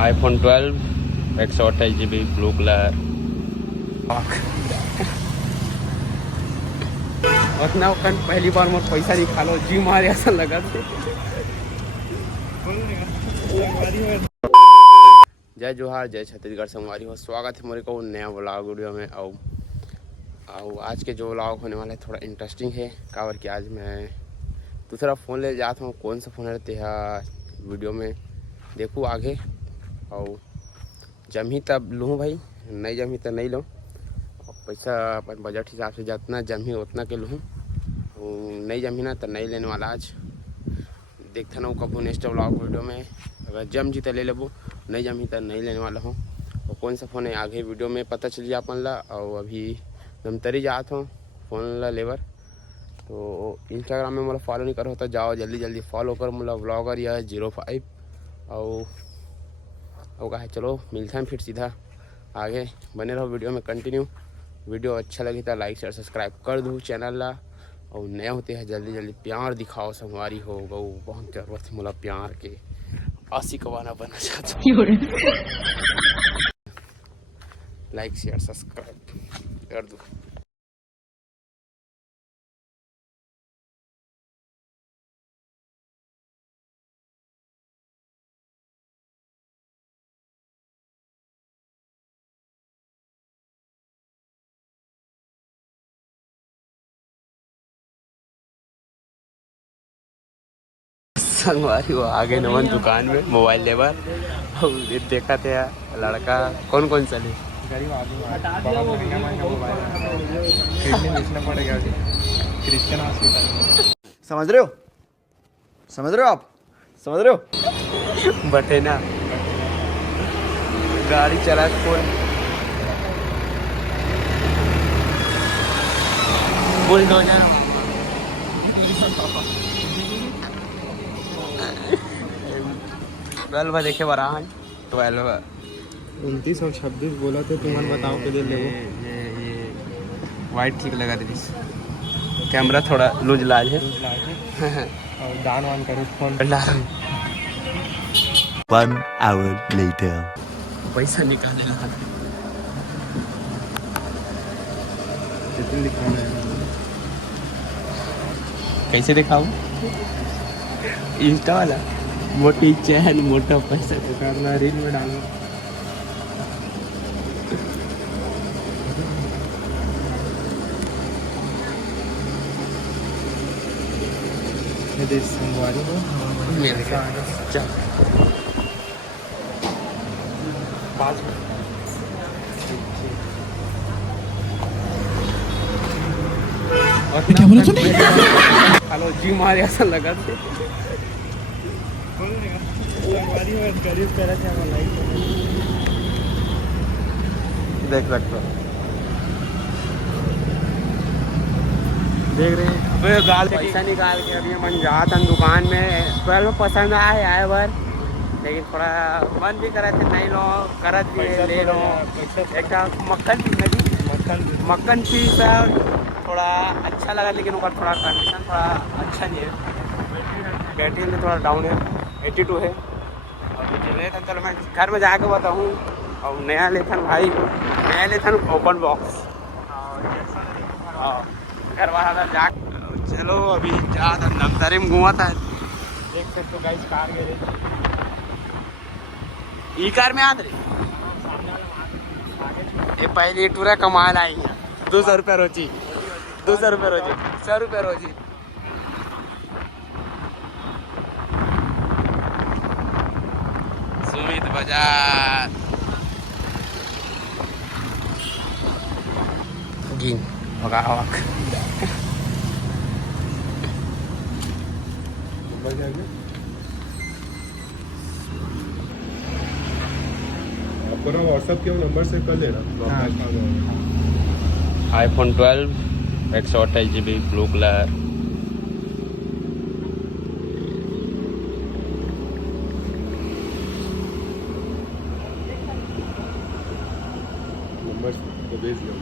iPhone 12 128 GB blue colour. उतना पहली बार मोर पैसा निकालो जी मारे ऐसा लगा। जय जोहार, जय छत्तीसगढ़ संगवारी हो। स्वागत है मेरे को नया व्लॉग वीडियो में। और आज के जो व्लॉग होने वाला है थोड़ा इंटरेस्टिंग है। कावर कि आज मैं दूसरा फ़ोन ले जाता हूँ। कौन सा फ़ोन रहते है वीडियो में देखूँ आगे। और जमी तब लूँ भाई, नहीं जमी तो नहीं लूँ। पैसा अपन बजट हिसाब से जितना जमी उतना के लूँ। नहीं जमी ना तो नहीं लेने वाला। आज देखते ना कब नेक्स्ट व्लॉग वीडियो में। अगर जम जी तो ले लेबो, नहीं जमी तो नहीं लेने वाला हूँ। और कौन सा फ़ोन है आगे वीडियो में पता चल जाए अपन ला। और अभी नमतरी जात हूँ फ़ोन ला लेबर। तो इंस्टाग्राम में मोला फॉलो नहीं करो तो जाओ जल्दी जल्दी फॉलो कर मोला व्लॉगर या 05। और कहा चलो मिलते हैं फिर सीधा आगे। बने रहो वीडियो में कंटिन्यू। वीडियो अच्छा लगी तो लाइक शेयर सब्सक्राइब कर दो चैनल ला। और नए होते हैं जल्दी जल्दी प्यार दिखाओ। संगवारी हो गो बहुत जरूरत है मोला प्यार के। आशिक वाला बनना चाहता हूँ। लाइक शेयर सब्सक्राइब कर दो। संगवारी वो आगे नवन दुकान में मोबाइल लेबर। और देखा थे लड़का कौन कौन सा ले गरीब आदमी बहुत महंगा मोबाइल किडनी बेचना पड़ेगा क्रिश्चियन हॉस्पिटल। समझ रहे हो? समझ रहे हो आप? समझ रहे हो? बटे ना गाड़ी चला कौन बुलडोजर। 12 देखे बरा है 12 29 और 26 बोला थे तुम्हारे बताओ के लिए ले ये वाइट ठीक लगा दीदी। कैमरा थोड़ा लूज लाज है। और दान वान करो फोन। 1 hour later. पैसा निकाले रहा कितने दिखाना है? कैसे दिखाऊं? इंस्टा वाला मोटी चैन मोटा पैसा तो करना रील में डालो। संगवारी हो मेरे का चल 5 क्या बोला तूने? हेलो जी मारे ऐसा लगा थे। संगवारी हो गरीब तरह से हम लाइक देख सकते हो। देख रहे हैं। अबे गाल पैसा निकाल के अभी मन जाता दुकान में 12 पसंद आए बार। लेकिन थोड़ा मन भी करे थे नहीं लो करत भी ले लो। एक मक्खन पी मक्खन पी सर थोड़ा अच्छा लगा। लेकिन वो थोड़ा कंडीशन थोड़ा अच्छा नहीं है। बैटरी में थोड़ा डाउन है 82 है। और लेता चलो मैं घर में जाके बताऊँ। और नया लेथन भाई नया लेथन ओपन बॉक्स। हाँ घर वाला जा चलो अभी जा नमतरी में घुमा था। देख सकते हो गाइस कार गए ई कार में आत रही ये पहली टूरा कमाल आई 200 रुपये रोजी 200 रुपये रोजी 100 रुपये रोजी। सुमित बाजार गिन भगावक आपको ना व्हाट्सएप के नंबर से कर लेना। iPhone 12 128 GB blue colour. Number तो भेज दो।